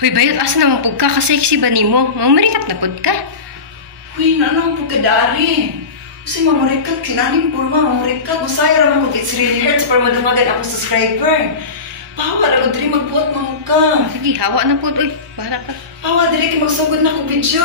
Hoy bayot, asa naman pug ka? Ka-sexy ba nimo? Mamarikat na pud ka? Uy, nanang pagkadari. Kasi mamurikat, kinaling purma, mamurikat. Masaya raman kung it's really hurts para madumagan akong subscriber. Pawa na ko diri magbuhat mga ka. Sige, hawa na pud. Uy, para ka. Pawa diri kay magsugod na akong video.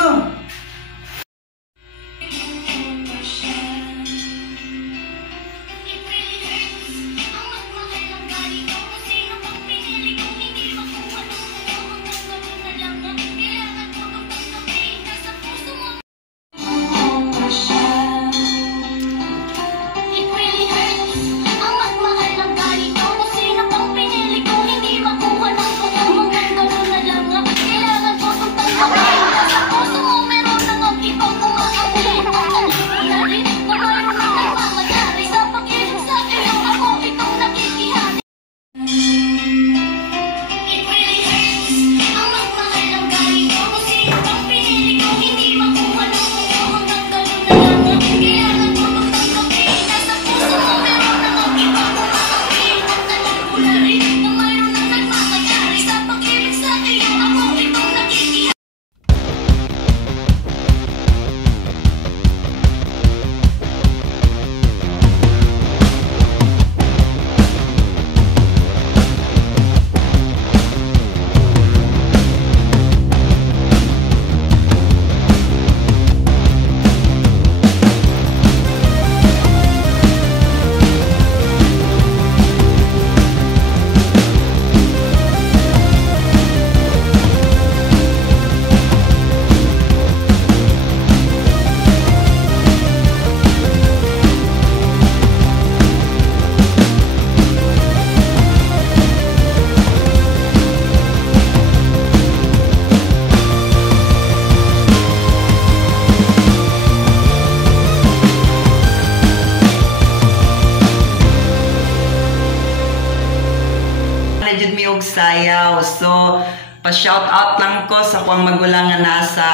Sayaw. So, pa-shout out lang ko sa kuang magulang nga nasa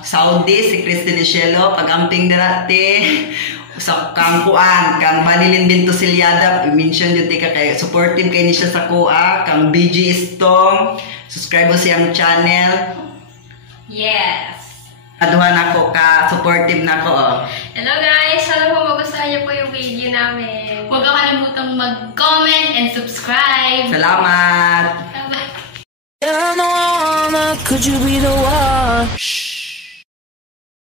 Saudi, si Christine Cielo, pag-amping dirate, sa kangkuan, kang Manilin Binto Silyada, i-mention yun ka kay supportive kay ni siya sa kuha, kang BG Istong, subscribe mo siyang channel. Yes! Aduhan ako ka, supportive na ako. Oh. Hello guys! Sana po magustuhan niyo po yung video namin. Huwag kalimutang mag-comment and subscribe. Salamat! Bye-bye! Could you be the one?